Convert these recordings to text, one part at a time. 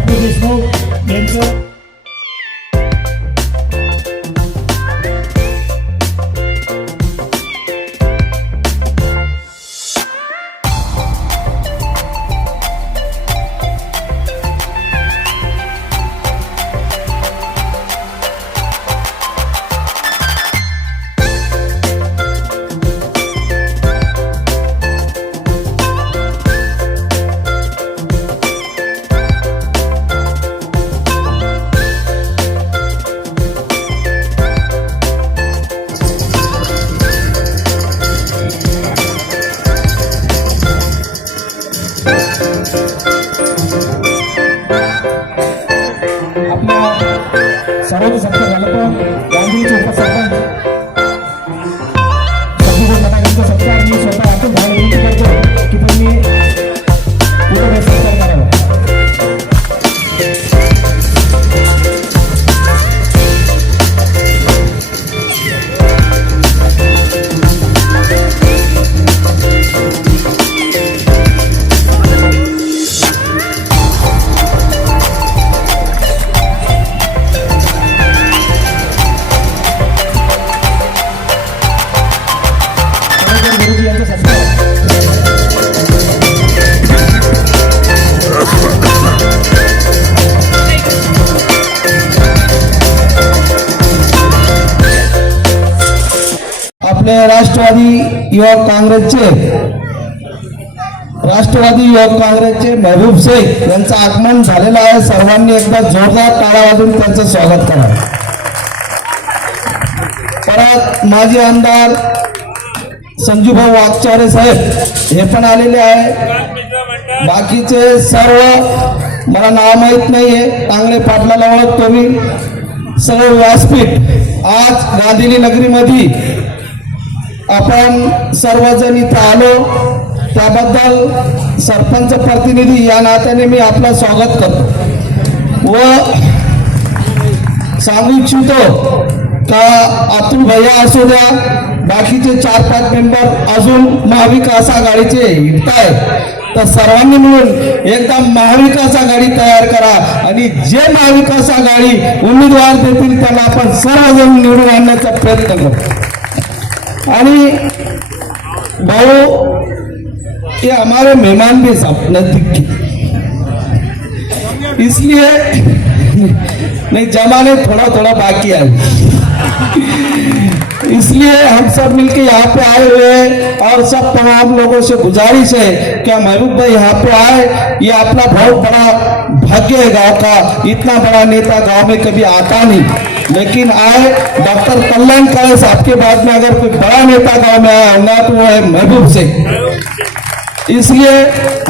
बापू देशमुख यांचं सर्वांचं सत्कार झालं पण गांधीचे उपसरपंच यांचा सत्कार मी स्वतः आतून बाहेर विनंती करतो की तुम्ही कुठे सत्कार करावा. आपले राष्ट्रवादी युवक काँग्रेसचे महबूब शेख यांचं आगमन झालेलं आहे. सर्वांनी एकदा जोरदार टाळ्या वाजवून त्यांचं स्वागत करा. परत माजी आमदार संजूभाऊ वागचौरे साहेब हे पण आलेले आहे. बाकीचे सर्व मला नाव माहित नाहीये, टांगळे पाटलाला ओळखतो मी. सर्व व्यासपीठ आज गांधी नगरीमध्ये आपण सर्वजण इथं आलो त्याबद्दल सरपंच प्रतिनिधी या नात्याने मी आपलं स्वागत करतो व सांगू इच्छितो का अतुल भैया असू द्या, बाकीचे 4-5 मेंबर अजून महाविकास आघाडीचे आहेत, तर सर्वांनी मिळून एकदा महाविकास आघाडी तयार करा आणि जे महाविकास आघाडी उमेदवार देतील त्याला आपण सर्वजण निवडून आणण्याचा प्रयत्न करू. आणि भाऊ ये हमारे मेहमान भी नजदीक की, इसलिए नहीं जमाने थोड़ा बाकी है, इसलिए हम सब मिलके यहाँ पे आए हुए हैं और सब तमाम लोगों से गुजारिश है कि महबूब भाई यहाँ पे आए. ये अपना बहुत बड़ा भाग्य है गांव का. इतना बड़ा नेता गांव में कभी आता नहीं, लेकिन आए. डॉक्टर कल्याण काळे साहब के बाद में अगर कोई बड़ा नेता गांव में आया होगा तो वो है महबूब शेख. इसलिए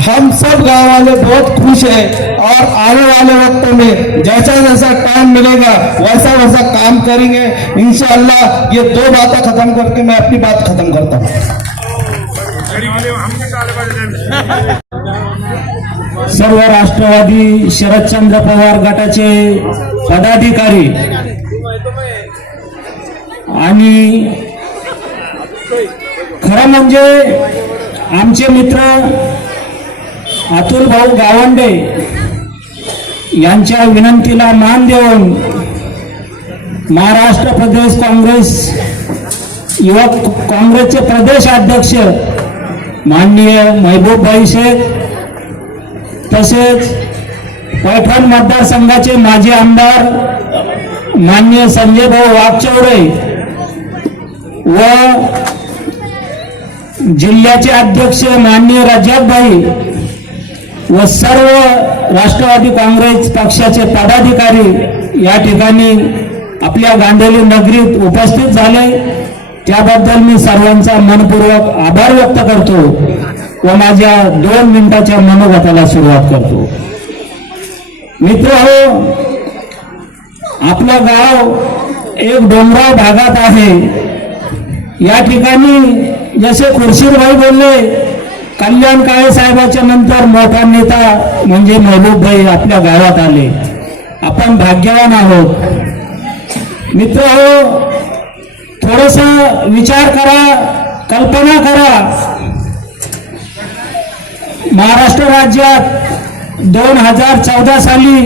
हम सब गांव वाले बहुत खुश हैं और आने वाले वक्त में जैसा जैसा टाइम मिलेगा वैसा वैसा काम करेंगे इंशाअल्लाह. ये 2 बातें खत्म करके मैं अपनी बात खत्म करता हूँ. सर्व राष्ट्रवादी शरदचंद्र पवार गटाचे पदाधिकारी आणि खरं म्हणजे आमचे मित्र अतुल भाऊ गावंडे यांच्या विनंतीला मान देऊन महाराष्ट्र प्रदेश काँग्रेस युवक काँग्रेसचे प्रदेश अध्यक्ष माननीय महबूब भाई शेख, तसेच पैठण मतदारसंघाचे माजी आमदार माननीय संजय भाऊ वागचौरे व जिल्ह्याचे अध्यक्ष माननीय रजब भाई व सर्व राष्ट्रवादी काँग्रेस पक्षाचे पदाधिकारी या ठिकाणी आपल्या गांधीली नगरीत उपस्थित झाले. त्याबद्दल मी सर्वांचा मनपूर्वक आभार व्यक्त करतो व माझ्या 2 मिनिटाच्या मनोगताला सुरुवात करतो. मित्रहो, आपलं गाव एक डोंगराळ भागात आहे. या ठिकाणी जसे खुर्शीद भाई बोलले, कल्याण काळे साहेबांच्या नंतर मोठा नेता म्हणजे महबूब भाई आपल्या गावात आले. आपण भाग्यवान आहोत. मित्रहो, थोडासा विचार करा, कल्पना करा. महाराष्ट्र राज्यात 2014 साली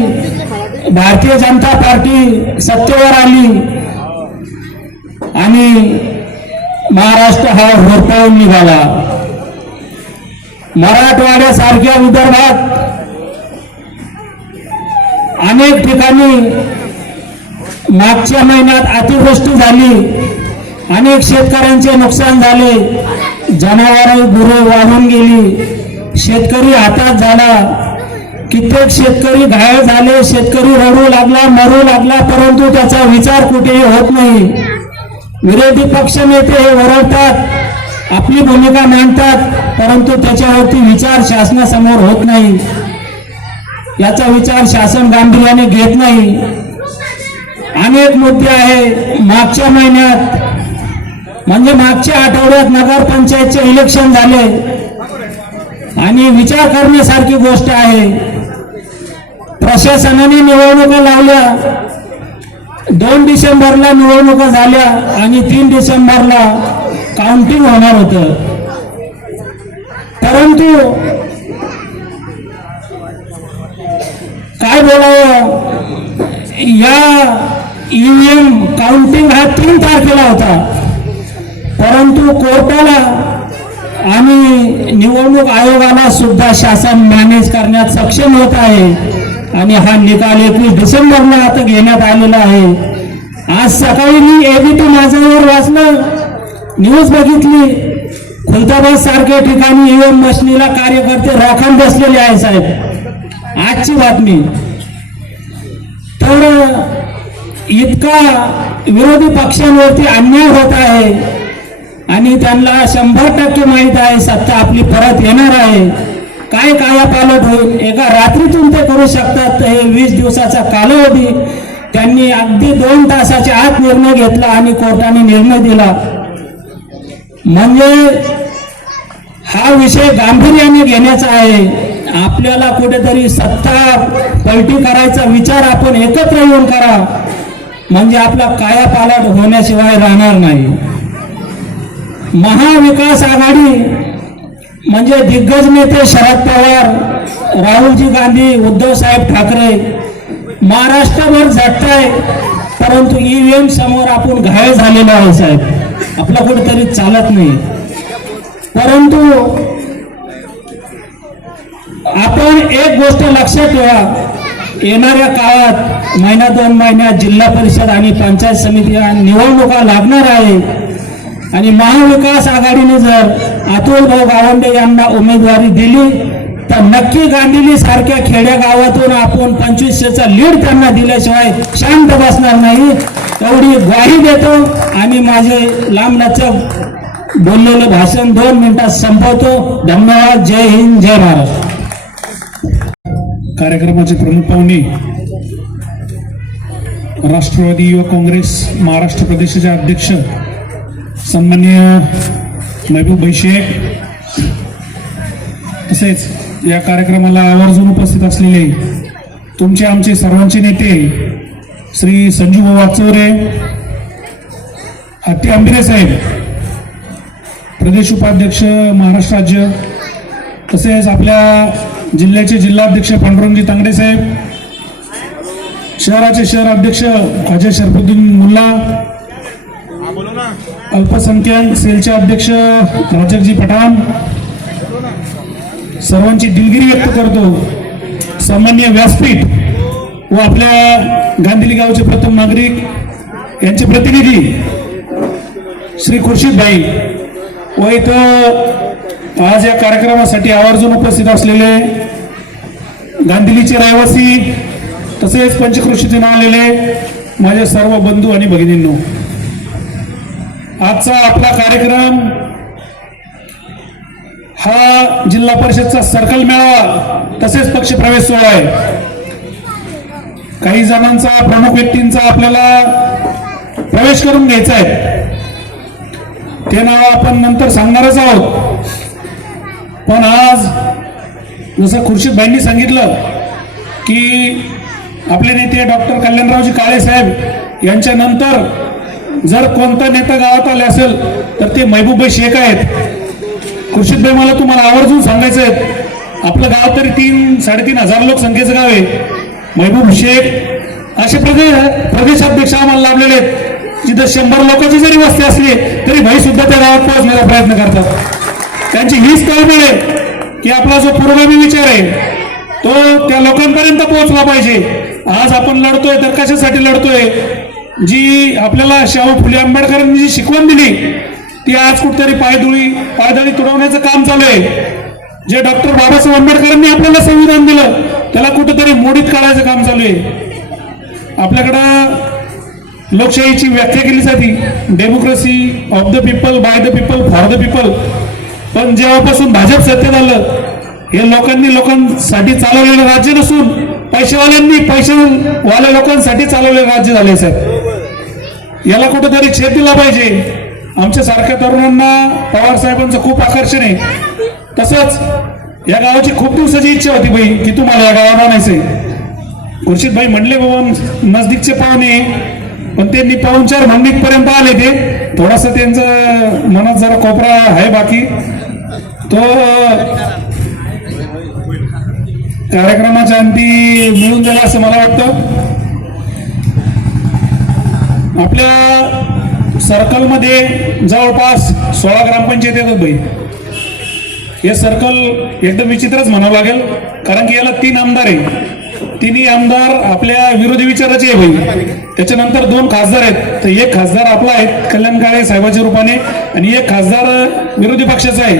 भारतीय जनता पार्टी सत्तेवर आली आणि महाराष्ट्र हा होरपळून निघाला. मराठवाड्यासारख्या विदर्भात अनेक ठिकाणी मागच्या महिन्यात अतिवृष्टी झाली, अनेक शेतकऱ्यांचे नुकसान झाले, जनावरे गुरे वाहून गेली, शेतकरी हातात झाला, कित्येक शेतकरी घायल झाले, शेतकरी रडू लागला, मरू लागला, परंतु त्याचा विचार कुठेही होत नाही. विरोधी पक्ष नेते हे ओरडतात, आपली भूमिका मांडतात, परंतु त्याच्यावरती विचार शासनासमोर होत नाही. याचा विचार शासन गांभीर्याने घेत नाही. अनेक मुद्दे आहे. मागच्या महिन्यात म्हणजे मागच्या आठवड्यात नगरपंचायतचे इलेक्शन झाले आणि विचार करण्यासारखी गोष्ट आहे. प्रशासनाने निवडणुका लावल्या, 2 डिसेंबरला निवडणुका झाल्या आणि 3 डिसेंबरला काउंटिंग होणार होतं. परंतु काय बोलावं, या ईव्हीएम काउंटिंग हा 3 तारखेला होता, परंतु कोर्टाला आणि निवडणूक आयोगाला सुद्धा शासन मॅनेज करण्यात सक्षम होत आहे आणि हा निकाल 21 डिसेंबरला आता घेण्यात आलेला आहे. आज सकाळी मी एबीपी माझ्यावर वाचलं, न्यूज बघितली, खुलताबाद सारख्या ठिकाणी ईव्हीएम मशिनीला कार्यकर्ते राखण बसलेले आहे. साहेब, आजची बातमी. तर इतका विरोधी पक्षांवरती अन्याय होत आहे आणि त्यांना 100% माहित आहे सत्ता आपली परत येणार आहे. काय कायापालट होईल एका रात्रीतून ते करू शकतात. हे 20 दिवसाचा कालावधी त्यांनी अगदी 2 तासाच्या आत निर्णय घेतला आणि कोर्टाने निर्णय दिला. म्हणजे हा विषय गांभीर्याने घेण्याचा आहे. आपल्याला कुठेतरी सत्ता पलटी करायचा विचार आपण एकत्र येऊन करा, म्हणजे आपला कायापालट होण्याशिवाय राहणार नाही. महाविकास आघाडी म्हणजे दिग्गज नेते शरद पवार, राहुलजी गांधी, उद्धव साहेब ठाकरे महाराष्ट्रभर झटताय, परंतु ईव्हीएम समोर आपण घायल झालेलो आहे. साहेब, आपला कुठेतरी चालत नाही. परंतु आपण एक गोष्ट लक्षात ठेवा, येणाऱ्या काळात महिना 2 महिन्यात जिल्हा परिषद आणि पंचायत समिती निवडणुका लागणार आहे आणि महाविकास आघाडीने जर अतुल भाऊ गावंडे यांना उमेदवारी दिली तर नक्की गांधीली सारख्या खेड्या गावातून आपण 2500चा लीड त्यांना दिल्याशिवाय शांत बसणार नाही, एवढी ग्वाही देतो. आणि माझे लांबलचक बोललेलं भाषण 2 मिनिटात संपवतो. धन्यवाद. जय हिंद, जय महाराष्ट्र. कार्यक्रमाचे प्रमुख पाहुणे राष्ट्रवादी युवक काँग्रेस महाराष्ट्र प्रदेशाचे अध्यक्ष सन्माननीय महबूब शेख, तसेच या कार्यक्रमाला आवर्जून उपस्थित असलेले तुमचे आमचे सर्वांचे नेते श्री संजू वागचौरे, हत्ती आंबिरे साहेब, प्रदेश उपाध्यक्ष महाराष्ट्र राज्य, तसेच आपल्या जिल्ह्याचे जिल्हाध्यक्ष पांडुरंगजी तांगडे साहेब, शहराचे शहराध्यक्ष ख्वाजा शरफुद्दीन मुल्ला, अल्पसंख्याक सेलचे अध्यक्ष राजकजी पठाण, सर्वांची दिलगिरी व्यक्त करतो. सामान्य व्यासपीठ व आपल्या गांधीली गावचे प्रथम नागरिक यांचे प्रतिनिधी श्री खुर्शीद भाई व इथं आज या कार्यक्रमासाठी आवर्जून उपस्थित असलेले गांधीलीचे रहिवासी तसेच पंचक्रोशीतून आलेले माझे सर्व बंधू आणि भगिनींनो, आजचा आपला कार्यक्रम हा जिल्हा परिषदचा सर्कल मेळावा तसेच पक्ष प्रवेश सोहळा आहे. काही जणांचा, प्रमुख व्यक्तींचा आपल्याला प्रवेश करून घ्यायचा आहे, ते नाव आपण नंतर सांगणारच आहोत. पण आज जसं खुर्शीदभाईंनी सांगितलं की आपले नेते डॉक्टर कल्याणरावजी काळे साहेब यांच्या नंतर जर कोणता नेता गावात आले असेल तर ते महबूबभाई शेख आहेत. खुर्शीदभाई, मला तुम्हाला आवर्जून सांगायचं आहे, आपलं गाव तरी 3-3.5 लोकसंख्येचं गाव आहे. महबूब शेख असे प्रदेशाध्यक्ष आम्हाला लाभलेले आहेत, जिथं 100 लोकांची जरी वस्ती असली तरी भाई सुद्धा त्या गावात पोहोचण्याचा प्रयत्न करतात. त्यांची हीच तळमळ आहे की आपला जो पुरोगामी विचार आहे तो त्या लोकांपर्यंत पोहोचला पाहिजे. आज आपण लढतोय तर कशासाठी लढतोय? जी आपल्याला शाहू फुले आंबेडकरांनी जी शिकवण दिली ती आज कुठेतरी पायदळी तुडवण्याचं काम चालू आहे. जे डॉक्टर बाबासाहेब आंबेडकरांनी आपल्याला संविधान दिलं त्याला कुठेतरी मोडीत काढायचं काम चालू आहे. आपल्याकडं लोकशाहीची व्याख्या केली जाते, democracy of the people, by the people, for the people. पण जेव्हापासून भाजप सत्तेत आलं हे लोकांसाठी चालवलेलं राज्य नसून पैसेवाल्या लोकांसाठी चालवलेलं राज्य झाले साहेब. याला कुठेतरी छेद दिला पाहिजे. आमच्या सारख्या तरुणांना पवार साहेबांचं खूप आकर्षण आहे. तसंच या गावाची खूप दिवसाची इच्छा होती बाई की तुम्हाला या गावात आणायचंय. खुर्शीद भाई म्हणले बाबा नजदीकचे पाहुणे, पण त्यांनी पाहुणचार म्हणणे पर्यंत आले. ते थोडासा त्यांचं मनात जरा कोपरा आहे, बाकी तो कार्यक्रमाच्या अंती मिळून गेला असं मला वाटतं. आपल्या सर्कलमध्ये जवळपास 16 ग्रामपंचायत येतात बाई. हे सर्कल एकदम विचित्रच म्हणावं लागेल, कारण की याला 3 आमदार आहे. 3 आमदार आपल्या विरोधी विचाराचे आहे भाई. त्याच्यानंतर 2 खासदार आहेत. तर एक खासदार आपला आहे कल्याण काळे साहेबाच्या रूपाने आणि एक खासदार विरोधी पक्षाचा आहे.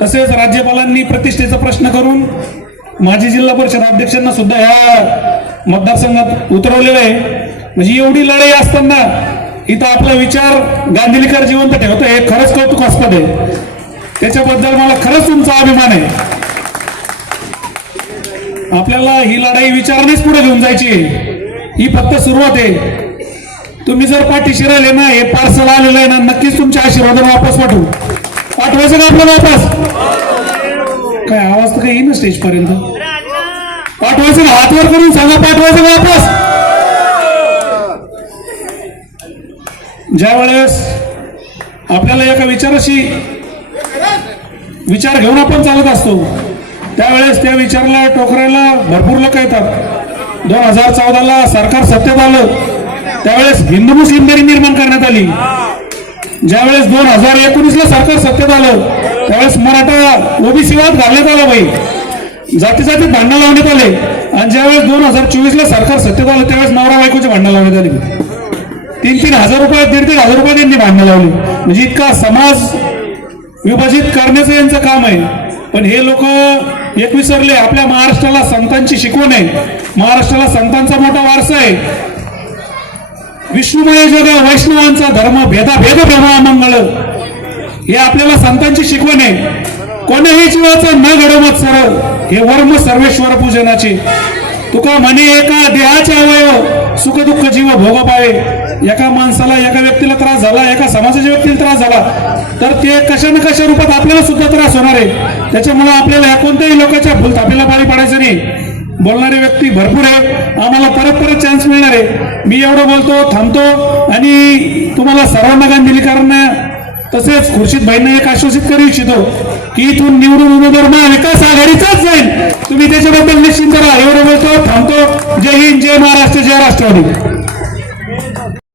तसेच राज्यपालांनी प्रतिष्ठेचा प्रश्न करून माजी जिल्हा परिषद अध्यक्षांना सुद्धा ह्या मतदारसंघात उतरवलेलं आहे. म्हणजे एवढी लढाई असताना इथं आपला विचार गांधीलिकर जिवंत ठेवतो हे खरंच कौतुकास्पद आहे. त्याच्याबद्दल मला खरंच तुमचा अभिमान आहे. आपल्याला ही लढाई विचारानेच पुढे घेऊन जायची आहे. ही फक्त सुरुवात आहे. तुम्ही जर पाठीशी राहिले ना, हे पार्सल आलेलं आहे ना, नक्कीच तुमच्या आशीर्वादाने वापस पाठवायचं का आपल्याला वापस? काय आवाज तर काही येईन स्टेज पर्यंत. पाठवायचं का? हातवर करून सांगा, पाठवायचं का वापस? ज्या वेळेस आपल्याला एका विचार घेऊन आपण चालत असतो त्यावेळेस त्या विचाराला टोकरायला भरपूर लोक येतात. 2014ला सरकार सत्तेत आलं त्यावेळेस हिंदू मुस्लिम दरी निर्माण करण्यात आली. ज्यावेळेस 2019ला सरकार सत्तेत आलं त्यावेळेस मराठा ओबीसी वाद घालण्यात आला बाई. जातीत भांडणं लावण्यात आले. आणि ज्यावेळेस 2024ला सरकार सत्तेत आलं त्यावेळेस नवरा बायकोची भांडणं लावण्यात आली. 3-3 हजार रुपये 1.5 हजार रुपये त्यांनी भांडणं लावली. म्हणजे इतका समाज विभाजित करण्याचं यांचं काम आहे. पण हे लोक एक विसरले, आपल्या महाराष्ट्राला संतांची शिकवण आहे. महाराष्ट्राला संतांचा मोठा वारसा आहे. विष्णुमय जग वैष्णवांचा धर्म भेदाभेद ब्रह्मामंगळ हे आपल्याला संतांची शिकवण आहे. कोण्याही जीवाचा न घडवत सरळ हे वर्म सर्वेश्वर पूजनाचे. तुका म्हणे एका देहाचे अवयव सुख दुःख जीव भोग पावे. एका माणसाला एका व्यक्तीला त्रास झाला, एका समाजाच्या व्यक्तीला त्रास झाला तर ते कशा न कशा रूपात आपल्याला सुद्धा त्रास होणार आहे. त्याच्यामुळे आपल्याला कोणत्याही लोकांच्या फुलथापीला पाणी पाडायचं नाही. बोलणारे व्यक्ती भरपूर आहे, आम्हाला परत चान्स मिळणार आहे. मी एवढं बोलतो, थांबतो आणि तुम्हाला सर्वांना गांधीलिकरांना तसेच खुर्शीद भाईंना एक आश्वासित करू इच्छितो की इथून निवडून उमेदवार महाविकास आघाडीचाच जाईल. तुम्ही त्याच्याबद्दल निश्चिंत राहा. एवढं बोलतो, थांबतो. जय हिंद, जय महाराष्ट्र, जय राष्ट्रवादी.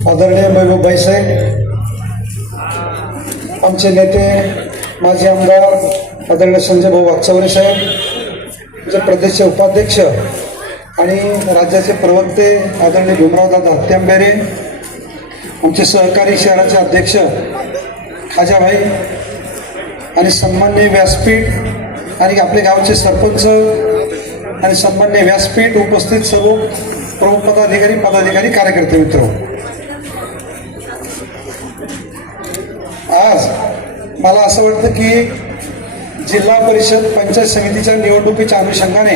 आदरणीय महबूब भाई साहेब, आमचे नेते माजी आमदार आदरणीय संजय भाऊ वाकचौरे साहेब, जे प्रदेशचे उपाध्यक्ष आणि राज्याचे प्रवक्ते आदरणीय भीमरावदादा हत्यांबेरे, आमचे सहकारी शहराचे अध्यक्ष खाजाभाई आणि सन्माननीय व्यासपीठ आणि आपले गावचे सरपंच आणि सन्माननीय व्यासपीठ उपस्थित सर्व प्रमुख पदाधिकारी कार्यकर्ते मित्र, आज मला असं वाटतं की जिल्हा परिषद पंचायत समितीच्या निवडणुकीच्या अनुषंगाने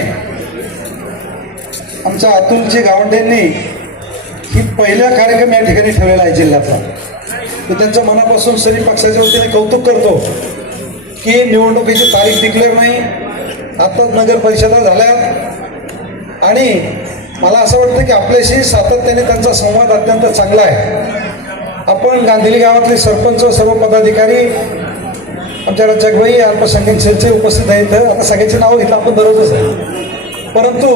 आमच्या अतुलजी गावंडेंनी ही पहिला कार्यक्रम या ठिकाणी ठेवलेला आहे जिल्ह्यातला. मी त्यांच्या मनापासून सरी पक्षाच्या वतीने कौतुक करतो की निवडणुकीची तारीख डिक्लेअर नाही, आताच नगर परिषदा झाल्या आणि मला असं वाटतं की आपल्याशी सातत्याने त्यांचा संवाद अत्यंत चांगला आहे. आपण गांधीली गावातले सरपंच सर्व पदाधिकारी आमच्या राज्याकडे अल्पसंख्याक चर्चे उपस्थित आहेत. आता सगळ्यांची नावं घेतलं आपण दररोजच आहे, परंतु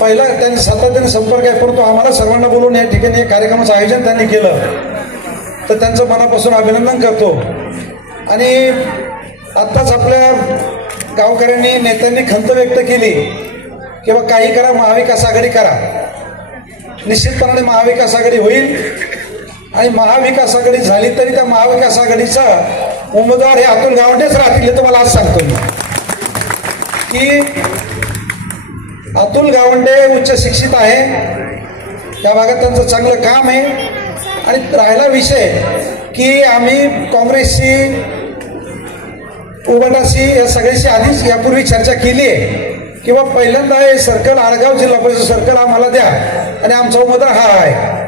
पहिला त्यांनी सातत्याने संपर्क आहे, परंतु आम्हाला सर्वांना बोलून या ठिकाणी या कार्यक्रमाचं आयोजन त्यांनी केलं, तर त्यांचं मनापासून अभिनंदन करतो. आणि आत्ताच आपल्या गावकऱ्यांनी नेत्यांनी खंत व्यक्त केली की बा काही करा, महाविकास आघाडी करा. निश्चितपणाने महाविकास आघाडी होईल आणि महाविकास आघाडी झाली तरी त्या महाविकास आघाडीचा उमेदवार हे अतुल गावंडेच राहतील हे तुम्हाला आज सांगतो मी की अतुल गावंडे उच्च शिक्षित आहे, त्या भागात त्यांचं चांगलं काम आहे. आणि राहिला विषय की आम्ही काँग्रेसशी उबाटाशी या सगळ्याशी आधीच यापूर्वी चर्चा केली आहे किंवा पहिल्यांदा हे सर्कल आडगाव जिल्हा परिषद सर्कल आम्हाला द्या आणि आमचा उमेदवार हा आहे.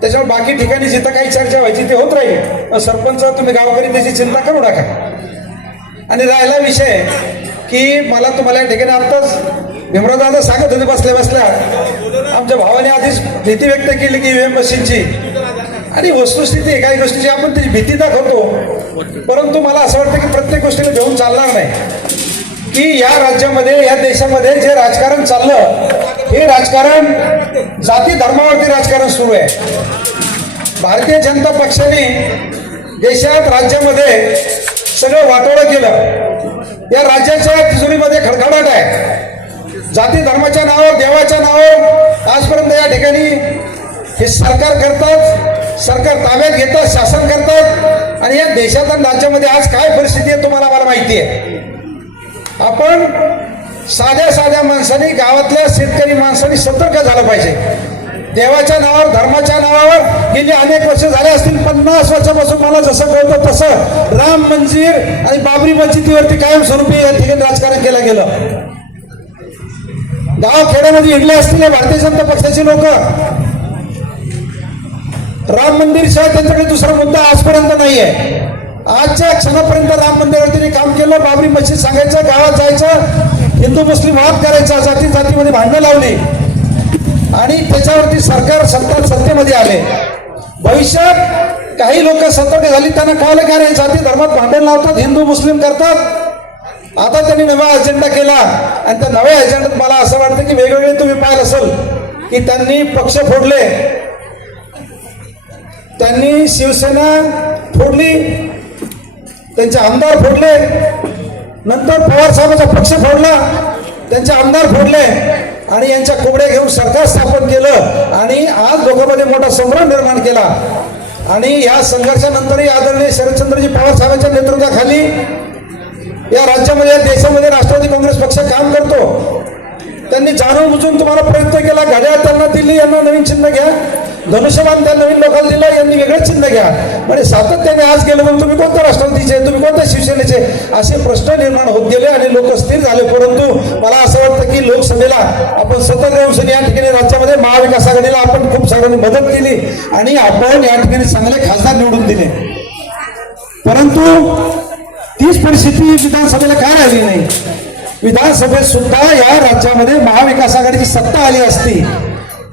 त्याच्यावर बाकी ठिकाणी जिथं काही चर्चा व्हायची ते होत राहील. सरपंच तुम्ही गावकरी त्याची चिंता करू नका. आणि राहिला विषय की मला तुम्हाला या ठिकाणी आत्ताच भीमरावदादा सांगत होते बसल्या बसल्या आमच्या भावाने आधीच भीती व्यक्त केली की ईव्हीएम मशीनची, आणि वस्तुस्थिती आहे काही गोष्टीची आपण त्याची भीती दाखवतो, परंतु मला असं वाटतं की प्रत्येक गोष्टीला घेऊन चालणार नाही. की या राज्यामध्ये या देशामध्ये जे राजकारण चाललं हे राजकारण जाती धर्मावरती राजकारण सुरू आहे. भारतीय जनता पक्षाने देशात राज्यामध्ये सगळं वाटोळं केलं. या राज्याच्या तिजोरीमध्ये खडखडाट आहे. जाती धर्माच्या नावावर देवाच्या नावावर आजपर्यंत या ठिकाणी हे सरकार करतात, सरकार ताब्यात घेतात, शासन करतात. आणि या देशात आणि राज्यामध्ये आज काय परिस्थिती आहे तुम्हाला मला माहिती आहे. आपण साध्या साध्या माणसांनी गावातल्या शेतकरी माणसांनी सतर्क झालं पाहिजे. देवाच्या नावावर धर्माच्या नावावर गेली अनेक वर्ष झाले असतील, 50 वर्षापासून मला जसं कळतं तसं राम मंदिर आणि बाबरी मस्जिदीवरती कायमस्वरूपी या ठिकाणी राजकारण केलं गेलं. गाव खेड्यामध्ये हिंडले असतील भारतीय जनता पक्षाचे लोक. राम मंदिर शिवाय त्यांच्याकडे दुसरा मुद्दा आजपर्यंत नाहीये. आजच्या क्षणापर्यंत राम मंदिरावरती काम केलं, बाबरी मस्जिद सांगायचं, गावात जायचं, हिंदू मुस्लिम वाद करायचा, जाती जातीमध्ये भांडणं लावली आणि त्याच्यावरती सरकार सत्तेमध्ये आले. भविष्यात काही लोक सतर्क झाली, त्यांना कळलं का रे जाती धर्मात भांडण लावतात, हिंदू मुस्लिम करतात. आता त्यांनी नवा अजेंडा केला आणि त्या नव्या अजेंड्यात मला असं वाटतं की वेगवेगळे तुम्ही पाहिलं असेल की त्यांनी पक्ष फोडले, त्यांनी शिवसेना फोडली, त्यांचे आमदार फोडले, नंतर पवार साहेबांचा पक्ष फोडला, त्यांचे आमदार फोडले आणि यांच्या कोबड्या घेऊन सरकार स्थापन केलं आणि आज लोकांमध्ये मोठा संभ्रम निर्माण केला. आणि या संघर्षानंतरही आदरणीय शरदचंद्रजी पवार साहेबांच्या नेतृत्वाखाली या राज्यामध्ये या देशामध्ये राष्ट्रवादी काँग्रेस पक्ष काम करतो. त्यांनी जाणून बुजून तुम्हाला प्रयत्न केला. घड्याळ त्यांना दिली, यांना नवीन चिन्ह घ्या, धनुष्यबाण त्या नवीन लोकांना दिलं, यांनी वेगळं चिन्ह घ्या. म्हणजे सातत्याने आज गेलं म्हणून तुम्ही कोणत्या राष्ट्रवादीचे, तुम्ही कोणत्या शिवसेनेचे, असे प्रश्न निर्माण होत गेले आणि लोक स्थिर झाले. परंतु मला असं वाटतं की लोकसभेला आपण सतत राहून या ठिकाणी राज्यामध्ये महाविकास आघाडीला आपण खूप सगळ्यांनी मदत केली आणि आपण या ठिकाणी चांगले खासदार निवडून दिले. परंतु तीच परिस्थिती विधानसभेला काय राहिली नाही. विधानसभेत सुद्धा या राज्यामध्ये महाविकास आघाडीची सत्ता आली असती,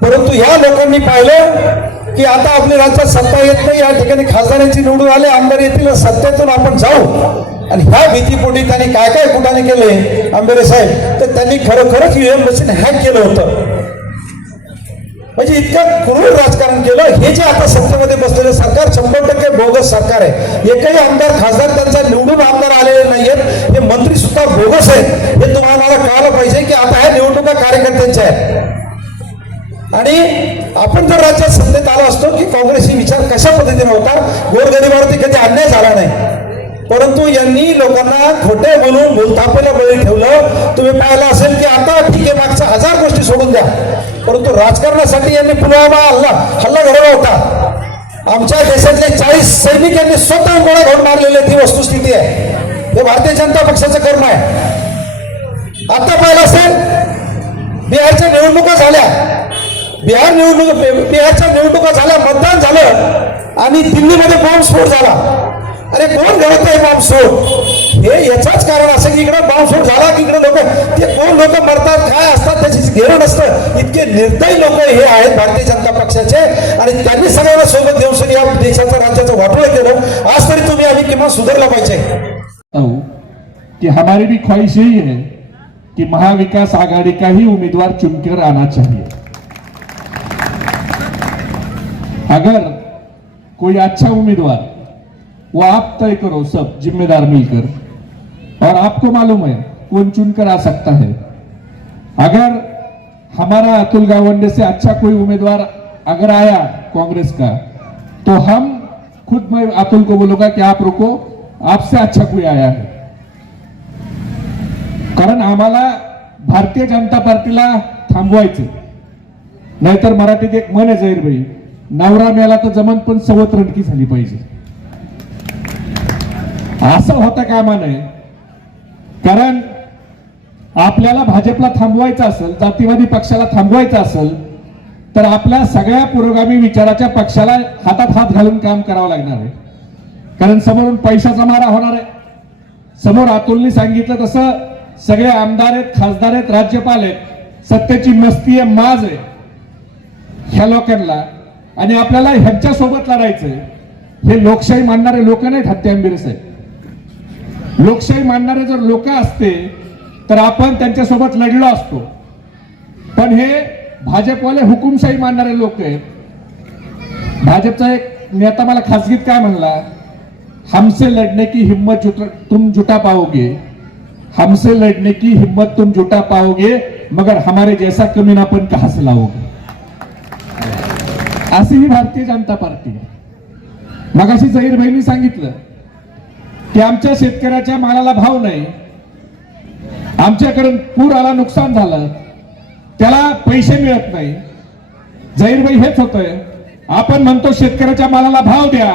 परंतु या लोकांनी पाहिलं की आता आपल्या राज्यात सत्ता येत नाही, या ठिकाणी खासदारांची निवडून आले, आमदार येतील, सत्तेतून आपण जाऊ. आणि ह्या भीतीपोटी त्यांनी काय काय कुठाने केले आंबेरे साहेब, तर त्यांनी खरोखरच ईव्हीएम मशीन हॅक केलं होतं. म्हणजे इतकं क्रूर राजकारण केलं. हे जे आता सत्तेमध्ये बसलेलं सरकार 100% बोगस सरकार आहे. एकही आमदार खासदार त्यांचा निवडून आमदार आलेले नाहीयेत, हे मंत्री सुद्धा बोगस आहेत. हे तुम्हाला कळायला पाहिजे की आता ह्या निवडणुका कार्यकर्त्यांच्या आहेत. आणि आपण जर राज्यात सत्तेत आलो असतो की काँग्रेसची विचार कशा पद्धतीने होता, गोरगरिबावरती कधी अन्याय झाला नाही. परंतु यांनी लोकांना खोटे बोलून भूलथापेला बळी ठेवलं. तुम्ही पाहिलं असेल की आता ठीक आहे, मागच्या 1000 गोष्टी सोडून द्या, परंतु राजकारणासाठी यांनी पुलवामा हल्ला घडवला होता. आमच्या देशातले 40 सैनिक यांनी स्वतः गोळ्या घालून मारलेले, ती वस्तुस्थिती आहे. हे भारतीय जनता पक्षाचं कर्म आहे. आता पाहिलं असेल बिहारच्या निवडणुका झाल्या, बिहारच्या निवडणुका झाल्या, मतदान झालं आणि दिल्लीमध्ये बॉम्बस्फोट झाला. अरे कोण घडत आहे बॉम्बस्फोट? हे याचाच कारण असं की इकडे बॉम्बस्फोट झाला की इकडे लोक, ते कोण लोक मरतात, काय असतात त्याची घेणं नसतं. इतके निर्दयी लोक हे आहेत भारतीय जनता पक्षाचे आणि त्यांनी सगळ्यांना सोबत घेऊन या देशाचं राज्याचं वाटोळं केलं. आज तरी तुम्ही आम्ही किंवा सुधारलं पाहिजे. हूं कि हमारी भी ख्वाहिश यही है कि महाविकास आघाड़ी का ही उम्मीदवार चुनकर आना चाहिए। अगर कोई अच्छा उम्मीदवार, वो आप तय करो, सब जिम्मेदार मिलकर, और आपको मालूम है कौन चुनकर आ सकता है। अगर हमारा अतुल गावंडे से अच्छा कोई उम्मीदवार अगर आया कांग्रेस का, तो हम खुद, मैं अतुल को बोलूंगा कि आप रुको, आपसे अच्छा कोई आया है। कारण आम्हाला भारतीय जनता पार्टीला थांबवायचं, नाहीतर मराठीत एक म्हण आहे जाहीर भाई, नवरा मेला तर जमन पण सवत रणकी झाली पाहिजे, असं होता कामा नये। कारण आपल्याला भाजपला थांबवायचं असेल, जातीवादी पक्षाला थांबवायचं असेल, तर आपल्या सगळ्या पुरोगामी विचाराच्या पक्षाला हातात हात घालून काम करावं लागणार आहे। कारण समोरून पैशाचा मारा होणार आहे। समोर अतुलनी सांगितलं तसं सगळे आमदार आहेत, खासदार आहेत, राज्यपाल आहेत, सत्तेची मस्ती आहे, माज आहे ह्या लोकांना, आणि आपल्याला ह्यांच्या सोबत लढायचंय। हे लोकशाही मानणारे लोक नाहीत, हत्यांबिरे साहेब। लोकशाही मानणारे जर लोक असते तर आपण त्यांच्यासोबत लढलो असतो, पण हे भाजपवाले हुकुमशाही मानणारे लोक आहेत। भाजपचा एक नेता मला खासगीत काय म्हणला, हमसे लढने की हिम्मत तुम जुटा पाओगे, हमसे लड़ने की हिम्मत तुम जुटा पाओगे, मगर हमारे जैसा कमीनापन कहां से लाओगे। अशी ही भारतीय जनता पार्टी आहे। मगाशी जाहीर भाईंनी सांगितलं की आमच्या शेतकऱ्याच्या मालाला भाव नाही, आमच्याकडे पूर आला, नुकसान झालं, त्याला पैसे मिळत नाही। जाहीर भाई हेच होतंय, आपण म्हणतो शेतकऱ्याच्या मालाला भाव द्या,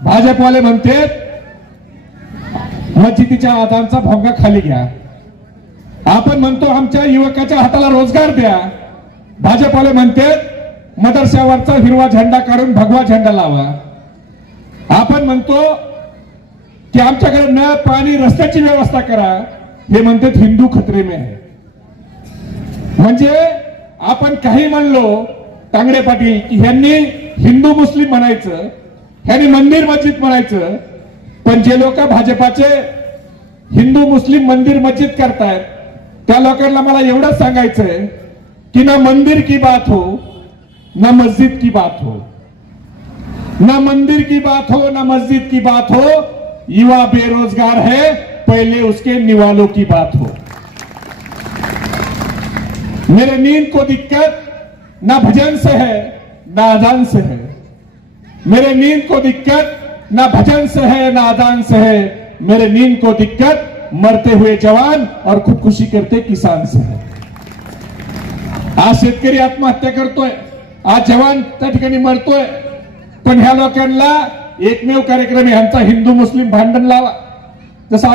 भाजपवाले म्हणतात मस्जिदीच्या आजांचा भोंगा खाली घ्या। आपण म्हणतो आमच्या युवकाच्या हाताला रोजगार द्या, भाजपवाले म्हणतात मदरशावरचा हिरवा झेंडा काढून भगवा झेंडा लावा। आपण म्हणतो की आमच्याकडे नळ, पाणी, रस्त्याची व्यवस्था करा, हे म्हणतात हिंदू खतरे में है। म्हणजे आपण काही म्हणलो तांगडे पाटील की ह्यांनी हिंदू मुस्लिम म्हणायचं, ह्यांनी मंदिर मस्जिद म्हणायचं, पण जे लोक भाजपाचे हिंदू मुस्लिम मंदिर मस्जिद करतायत त्या लोकांना मला एवढंच सांगायचंय कि ना मंदिर की बात हो, ना मस्जिद की बात हो, ना मंदिर की बात हो, ना मस्जिद की बात हो, युवा बेरोजगार है, पहले उसके निवालों की बात हो। मेरे नींद को दिक्कत ना भजन से है ना अजान से है, मेरे नींद को दिक्कत ना भजन से है ना अजान से है, मेरे नींद को दिक्कत मरते हुए जवान और खुदकुशी करते किसान से है। आज शेतकरी आत्महत्या करतोय, आज जवान त्या ठिकाणी मरतोय, पण ह्या लोकांना एकमेव कार्यक्रम ह्यांचा हिंदू मुस्लिम भांडण लावा, जसा